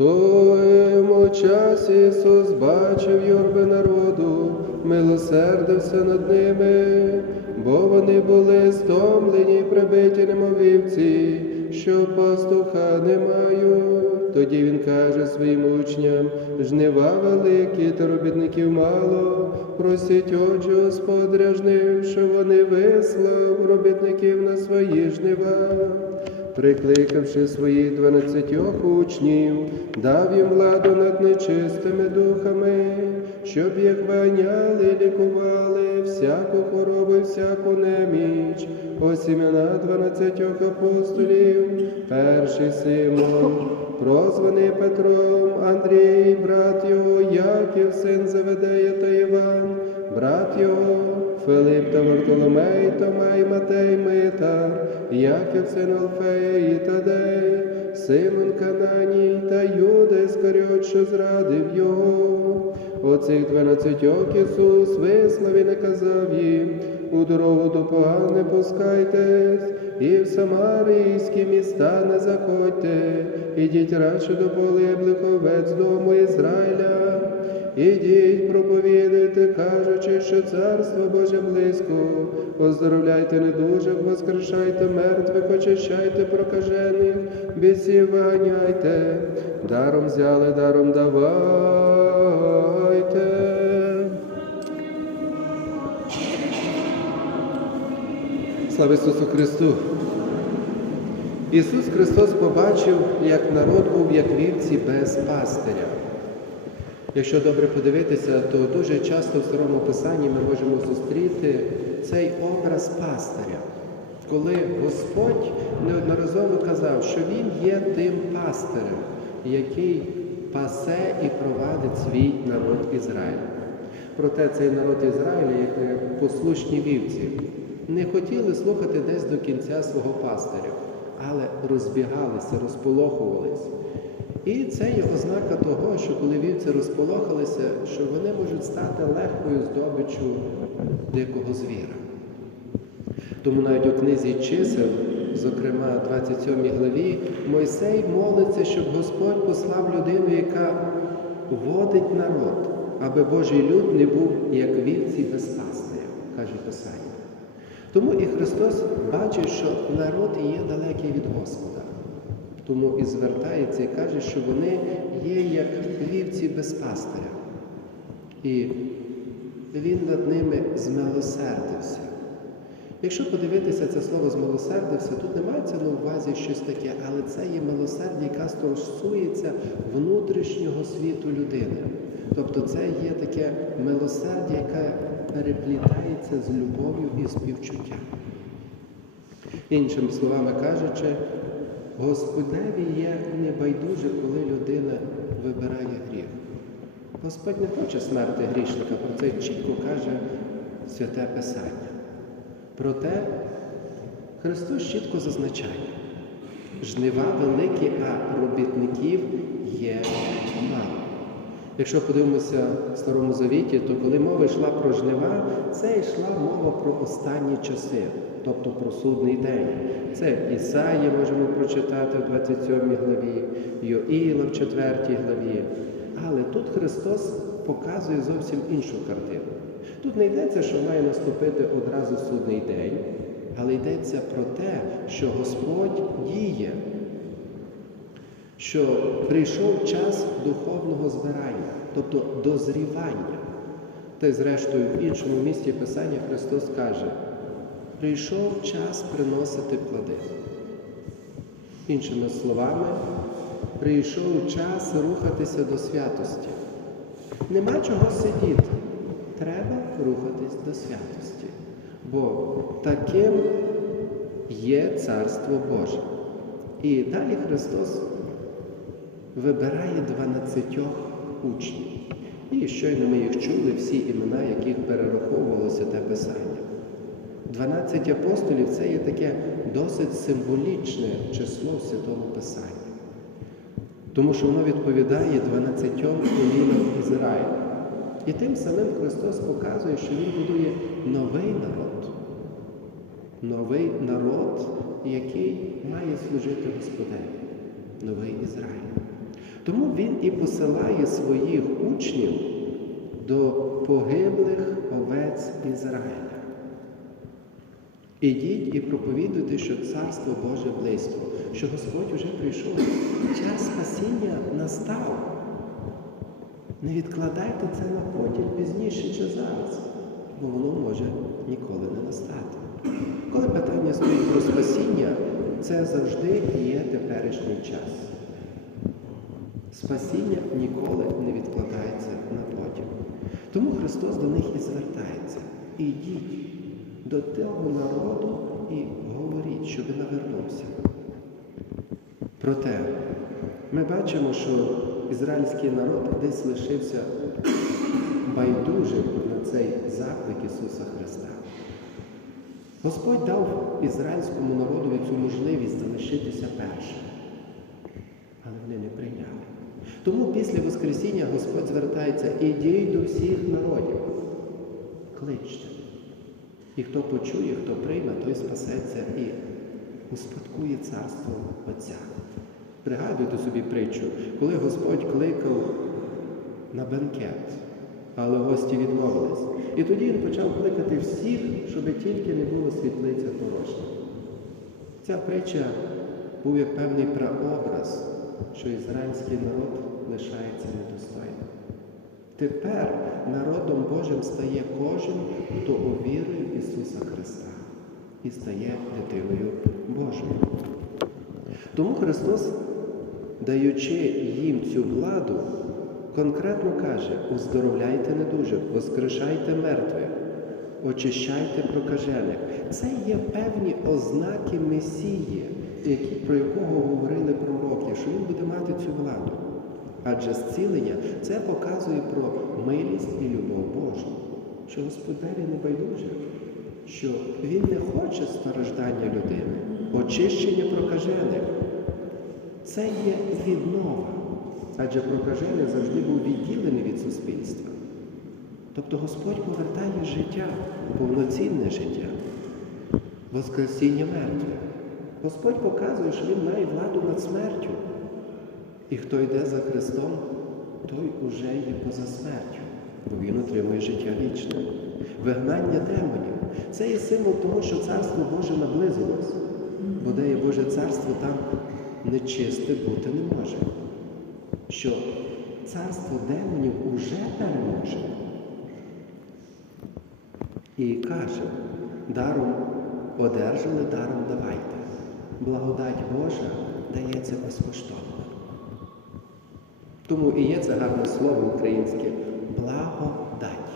тому часі Ісус бачив юрби народу, милосердився над ними, бо вони були стомлені, прибиті немовівці, що пастуха не мають. Тоді він каже своїм учням: жнива великі, та робітників мало. Просіть отже господаря жнив, що вони вислав робітників на свої жнива. Прикликавши своїх дванадцятьох учнів, дав їм владу над нечистими духами, щоб їх виганяли лікували всяку хворобу, всяку неміч. Ось імена дванадцятьох апостолів, перший Симон, прозваний Петром, Андрій, брат його, Яків, син Заведея та Іван, брат його, Филип та Вартоломей, Томай, Матей, Митар, Яків, син Алфея і Тадей, Симон Кананій та Юда Іскаріот, що зрадив його. Оцих дванадцятьох Ісус вислав і наказав їм, у дорогу до поган не пускайтесь, і в самарійські міста не заходьте, ідіть радше до полиблих овець дому Ізраїля. Ідіть, проповідуйте, кажучи, що царство Боже близько, оздоровляйте недужих, воскрешайте мертвих, очищайте прокажених, бісів виганяйте, даром взяли, даром давайте. Слава Ісусу Христу! Ісус Христос побачив, як народ був як вівці без пастиря. Якщо добре подивитися, то дуже часто в Старому Писанні ми можемо зустріти цей образ пастиря, коли Господь неодноразово казав, що Він є тим пастирем, який пасе і провадить свій народ Ізраїль. Проте цей народ Ізраїля, як послушні вівці, не хотіли слухати десь до кінця свого пастиря, але розбігалися, розполохувались. І це є ознака того, що коли вівці розполохалися, що вони можуть стати легкою здобиччю дикого звіра. Тому навіть у книзі чисел, зокрема 27 главі, Мойсей молиться, щоб Господь послав людину, яка водить народ, аби Божий люд не був як вівці без пастиря, каже Писання. Тому і Христос бачить, що народ є далекий від Господа. Тому і звертається і каже, що вони є як вівці без пастиря. І він над ними змилосердився. Якщо подивитися це слово змилосердився, тут не мається на увазі щось таке, але це є милосердя, яка стосується внутрішнього світу людини. Тобто це є таке милосердя, яке переплітається з любов'ю і співчуттям. Іншими словами кажучи, Господеві є небайдуже, коли людина вибирає гріх. Господь не хоче смерти грішника, про це чітко каже Святе Писання. Проте Христос чітко зазначає, жнива великі, а робітників є мало. Якщо подивимося в Старому Завіті, то коли мова йшла про жнива, це йшла мова про останні часи, тобто про судний день. Це Ісаї можемо прочитати в 27 главі, Йоїла в 4 главі. Але тут Христос показує зовсім іншу картину. Тут не йдеться, що має наступити одразу судний день, але йдеться про те, що Господь діє, що прийшов час духовного збирання, тобто дозрівання. Та й зрештою, в іншому місці Писання Христос каже, прийшов час приносити плоди. Іншими словами, прийшов час рухатися до святості. Нема чого сидіти. Треба рухатись до святості. Бо таким є Царство Боже. І далі Христос вибирає дванадцятьох учнів. І щойно ми їх чули, всі імена, яких перераховувалося те Писання. Дванадцять апостолів це є таке досить символічне число в Святому Писанні. Тому що воно відповідає 12 колінам Ізраїля. І тим самим Христос показує, що Він будує новий народ. Новий народ, який має служити Господеві, новий Ізраїль. Тому Він і посилає своїх учнів до погиблих овець Ізраїля. Ідіть і проповідуйте, що Царство Боже близько, що Господь уже прийшов. Час спасіння настав. Не відкладайте це на потім пізніше чи зараз, бо воно може ніколи не настати. Коли питання стоїть про спасіння, це завжди є теперішній час. Спасіння ніколи не відкладається на потім. Тому Христос до них і звертається. Ідіть до того народу і говоріть, щоб навернувся. Проте ми бачимо, що ізраїльський народ десь лишився байдужим на цей заклик Ісуса Христа. Господь дав ізраїльському народу цю можливість залишитися першим, але вони не прийняли. Тому після Воскресіння Господь звертається, ідіть до всіх народів, кличте. І хто почує, хто прийме, той спасеться і успадкує царство Отця. Пригадуйте собі притчу, коли Господь кликав на бенкет, але гості відмовились. І тоді він почав кликати всіх, щоб тільки не було світлиця порожня. Ця притча був як певний прообраз, що ізраїльський народ лишається недостойним. Тепер народом Божим стає кожен, хто увірує в Ісуса Христа і стає дитиною Божою. Тому Христос, даючи їм цю владу, конкретно каже: оздоровляйте недужих, воскрешайте мертвих, очищайте прокажених. Це є певні ознаки Месії, про якого говорили пророки, що він буде мати цю владу. Адже зцілення це показує про милість і любов Божу, що Господеві не байдуже, що Він не хоче страждання людини, очищення прокажених. Це є віднова, адже прокажений завжди був відділений від суспільства. Тобто Господь повертає життя, повноцінне життя, Воскресіння мертвих. Господь показує, що Він має владу над смертю. І хто йде за Христом, той уже є поза смертю, бо Він отримує життя вічне. Вигнання демонів це є символ того, що Царство Боже наблизилось, бо де є Боже царство, там нечисте бути не може. Що царство демонів уже переможено. І каже, даром одержали, даром давайте. Благодать Божа дається безкоштовно. Тому і є це гарне слово українське благодать.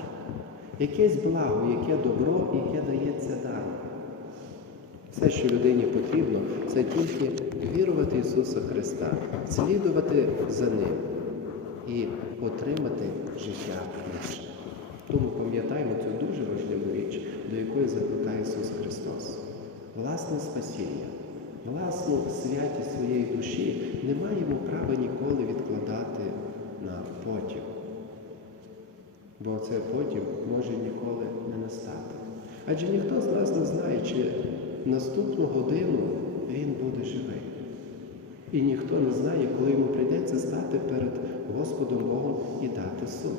Якесь благо, яке добро, яке дається даром. Все, що людині потрібно, це тільки вірувати Ісуса Христа, слідувати за Ним і отримати життя вічне. Тому пам'ятаємо цю дуже важливу річ, до якої закликає Ісус Христос. Власне спасіння, власну святість своєї душі не маємо права ніколи відкладати на потім. Бо це потім може ніколи не настати. Адже ніхто з нас не знає, чи наступну годину він буде живий. І ніхто не знає, коли йому прийдеться стати перед Господом Богом і дати суд.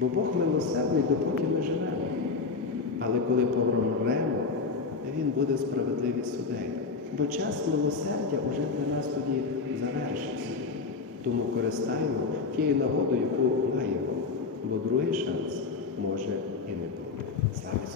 Бо Бог милосердний, допоки ми живемо. Але коли помремо, Він буде справедливий судей. Бо час милосердя вже для нас тоді завершився. Тому користаємо тією нагодою, яку маємо, бо другий шанс може і не бути. Слава!